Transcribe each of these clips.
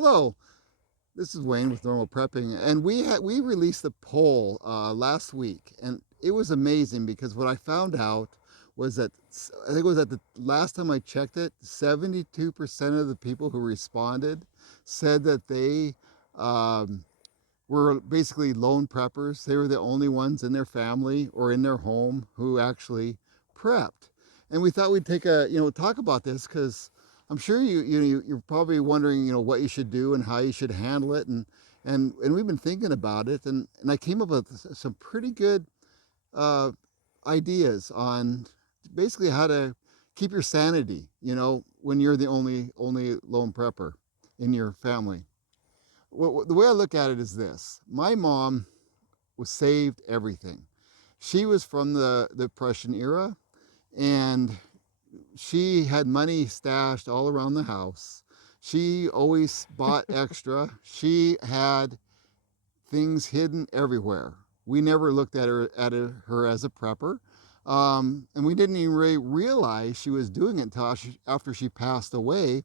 Hello, this is Wayne with Normal Prepping, and we released a poll last week, and it was amazing because what I found out was that I think it was at the last time I checked it, 72% of the people who responded said that they um, were basically lone preppers. They were the only ones in their family or in their home who actually prepped. And we thought we'd take a, talk about this because I'm sure you're probably wondering, what you should do and how you should handle it. And we've been thinking about it. And I came up with some pretty good uh, ideas on basically how to keep your sanity, when you're the only lone prepper in your family. Well, the way I look at it is this: my mom was saved everything. She was from the Depression era, and she had money stashed all around the house. She always bought extra. She had things hidden everywhere. We never looked at her as a prepper, and we didn't even really realize she was doing it until after she passed away,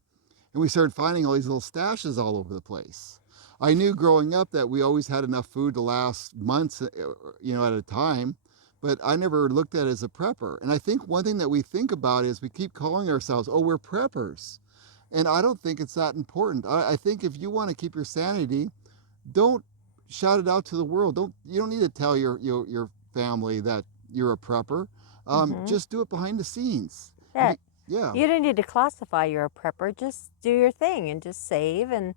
and we started finding all these little stashes all over the place. I knew growing up that we always had enough food to last months, at a time, but I never looked at it as a prepper. And I think one thing that we think about is we keep calling ourselves, oh, we're preppers. And I don't think it's that important. I think if you want to keep your sanity, don't shout it out to the world. You don't need to tell your family that you're a prepper. Mm-hmm. Just do it behind the scenes. Yeah. Yeah. You don't need to classify you're a prepper. Just do your thing and just save and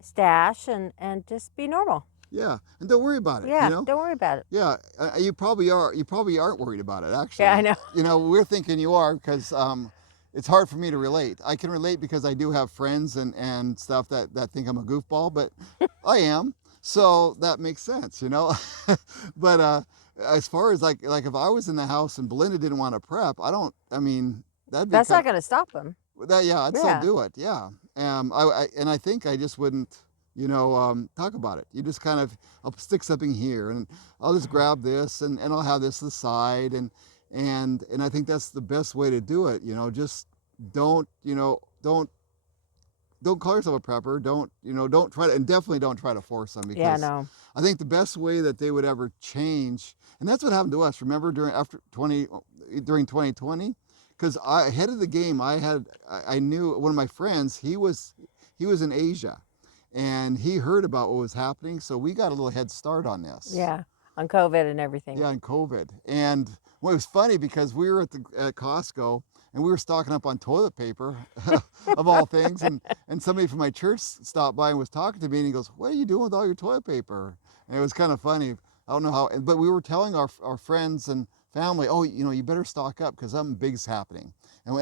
stash and just be normal. Yeah, and don't worry about it. Yeah, don't worry about it. Yeah, you probably are. You probably aren't worried about it. Yeah, I Actually, know. we're thinking you are because it's hard for me to relate. I can relate because I do have friends and stuff that think I'm a goofball, but I am. So that makes sense. But as far as like if I was in the house and Belinda didn't want to prep, I don't. I mean, that'd be That's kind not going to stop them. of that. Yeah, I'd still Yeah. do it. Yeah. And I think I just wouldn't talk about it. You just kind of, I'll stick something here and I'll just grab this and I'll have this to the side. And I think that's the best way to do it. Just don't, don't call yourself a prepper. Don't try to, and definitely don't try to force them Yeah, because no. I think the best way that they would ever change, and that's what happened to us. Remember during 2020, because I ahead of the game, I knew one of my friends. He was in Asia, and he heard about what was happening, so we got a little head start on this. Yeah, on COVID and everything. Yeah, in COVID. And well, it was funny because we were at Costco and we were stocking up on toilet paper of all things, and somebody from my church stopped by and was talking to me, and he goes, "What are you doing with all your toilet paper?" And it was kind of funny. I don't know how, but we were telling our friends and family, "Oh, you better stock up because something big's happening." And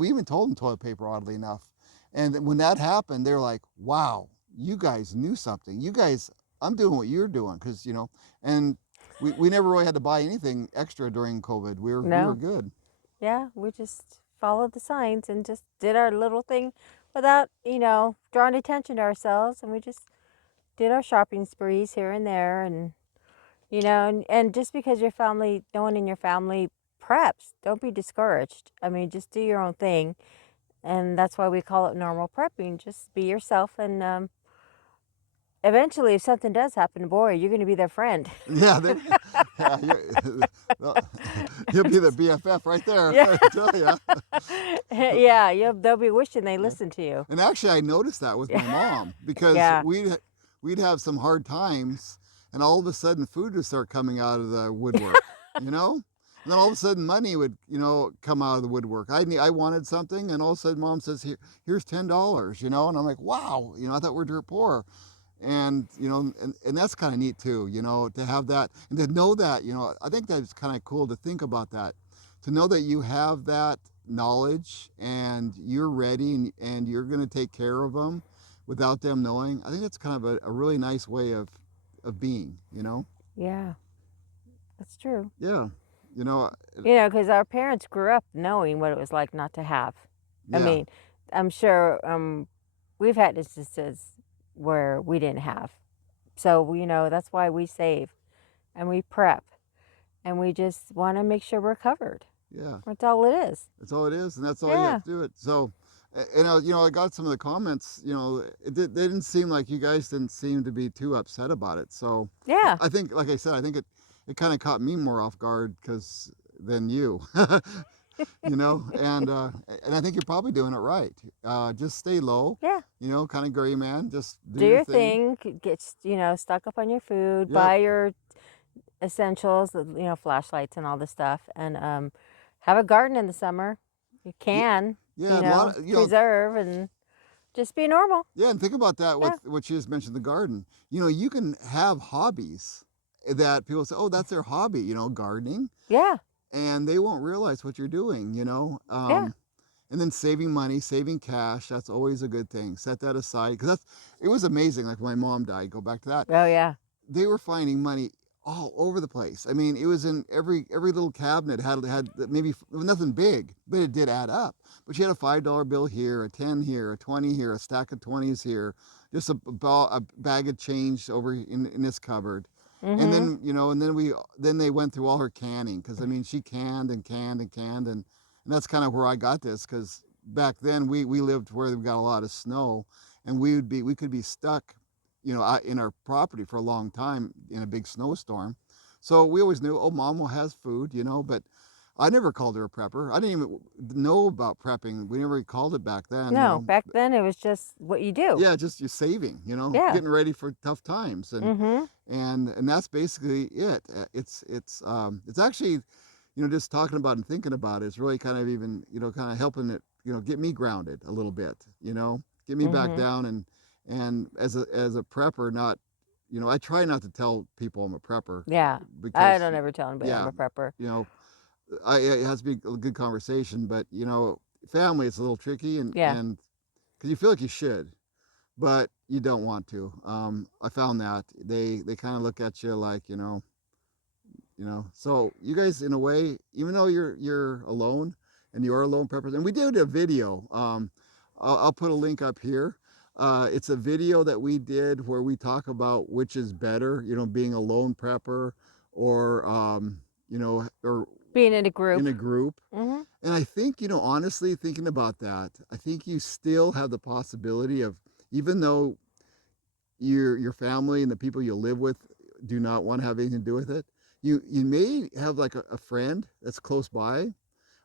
we even told them toilet paper, oddly enough. And when that happened, they're like, "Wow, you guys knew something. You guys, I'm doing what you're doing because and we never really had to buy anything extra during COVID. We were No. good." Yeah, we just followed the signs and just did our little thing without, drawing attention to ourselves. And we just did our shopping sprees here and there. And just because no one in your family preps, don't be discouraged. I mean, just do your own thing. And that's why we call it normal prepping. Just be yourself. And eventually, if something does happen, boy, you're going to be their friend. Yeah, yeah, well, you'll be the BFF right there. Yeah. I tell you. Yeah, they'll be wishing they Yeah. listened to you. And actually, I noticed that with my mom because Yeah. we'd have some hard times, and all of a sudden, food would start coming out of the woodwork. You know, and then all of a sudden, money would come out of the woodwork. I wanted something, and all of a sudden, mom says, here's $10. And I'm like, wow. I thought we were dirt poor. And and that's kind of neat too, to have that and to know that. I think that's kind of cool to think about that, to know that you have that knowledge and you're ready and you're going to take care of them without them knowing. I think that's kind of a really nice way of being. Yeah, that's true. Yeah. you know Because our parents grew up knowing what it was like not to have. I yeah. mean, I'm sure we've had instances where we didn't have. So, that's why we save and we prep and we just want to make sure we're covered. Yeah, That's all it is. that's all it is, and that's all you Yeah. have to do it. So And you know, I got some of the comments. You know, they didn't seem like you guys didn't seem to be too upset about it. So Yeah. I think, like I said, I think it kind of caught me more off guard because than you. You know, and I think you're probably doing it right. Just stay low. Yeah. You know, kind of gray man. Just do Do your your thing. thing. Get stock up on your food. Yep. Buy your essentials. Flashlights and all this stuff. And have a garden in the summer. You Yeah. can. Yeah. A lot of, you know, Preserve and just be normal. yeah, and think about that with Yeah. what you just mentioned, the garden. You know, you can have hobbies that people say, oh, that's their hobby, you know, gardening, Yeah. and they won't realize what you're doing, you know. Yeah. And then saving money, saving cash, that's always a good thing. Set that aside because it was amazing. Like when my mom died, go back to that. Oh yeah. They were finding money all over the place. I mean, it was in every little cabinet had maybe nothing big, but it did add up. But she had a $5 bill here, a 10 here, a 20 here, a stack of 20s here, just a bag of change over in this cupboard. And Mhm. then, you know, and then they went through all her canning because I mean she canned and canned and canned and that's kind of where I got this because back then we lived where we got a lot of snow and we could be stuck, you know, in our property for a long time in a big snowstorm. So we always knew, oh, mom has food, you know, but I never called her a prepper. I didn't even know about prepping. We never called it back then, you No, know. back then it was just what you do. Yeah, just you're saving, you know, Yeah. getting ready for tough times, Mhm. and that's basically it. It's actually, you know, just talking about and thinking about it is really kind of even, you know, kind of helping it, you know, get me grounded a little bit, you know, get me back Mhm. down and as a prepper, not, you know, I try not to tell people I'm a prepper Yeah. I because don't ever tell anybody I'm yeah, a prepper. you know, it has to be a good conversation, but you know, family it's a little tricky Yeah. and because you feel like you should but you don't want to. I found that they kind of look at you like you know. So you guys, in a way, even though you're alone and you are alone preppers, and we did a video. I'll put a link up here. It's a video that we did where we talk about which is better, you know, being a lone prepper or you know, or Being in a in group. a group. Mhm. And I think, you know, honestly, thinking about that, I think you still have the possibility of, even though your family and the people you live with do not want to have anything to do with it, you may have like a friend that's close by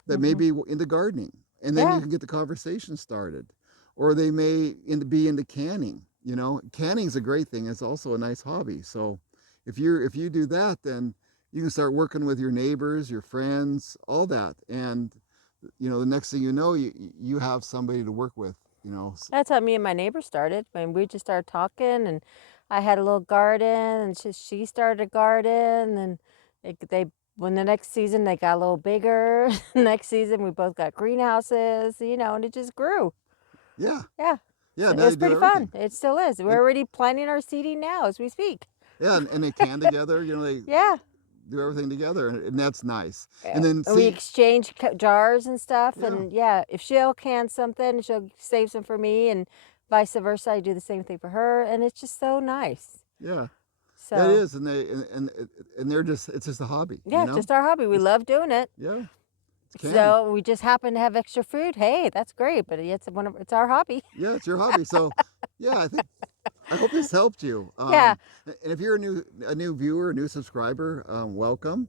that may Mhm. be into gardening, and then you Yeah. can get the conversation started, or they may be into canning. You know, canning is a great thing. It's also a nice hobby. So if you do that, then you can start working with your neighbors, your friends, all that, and you know the next thing you know, you have somebody to work with. You know, That's how me and my neighbor started. When we just started talking, and I had a little garden, and she started a garden, and they when the next season they got a little bigger. Next season we both got greenhouses, and it just grew. yeah, Yeah, yeah. so it Now was you do pretty fun. everything. It still is. We're And already planting our seeding now as we speak. yeah, and they can together. You know, they Yeah. do everything together, and that's nice. And then And we see, exchange jars and stuff. yeah, And yeah, if she'll can something, she'll save some for me, and vice versa. I do the same thing for her, and it's just so nice. yeah, yeah, it So is, and and they're just it's just a hobby, you yeah, know. just our hobby. We It's love doing it. yeah, it's canning. So we just happen to have extra food. Hey, that's great, but it's our hobby. Yeah, it's your hobby. So yeah, I hope this helped you. Yeah. And if you're a new viewer, a new subscriber, welcome,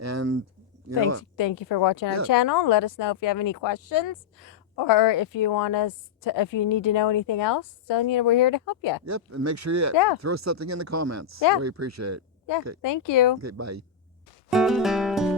and you know, Thank you for watching our yeah, channel. Let us know if you have any questions, or if you want us to, if you need to know anything else. So we're here to help you. yep, and make sure you Yeah. throw something in the comments. Yeah. Really appreciate it. Yeah. Okay, Thank you. okay, bye.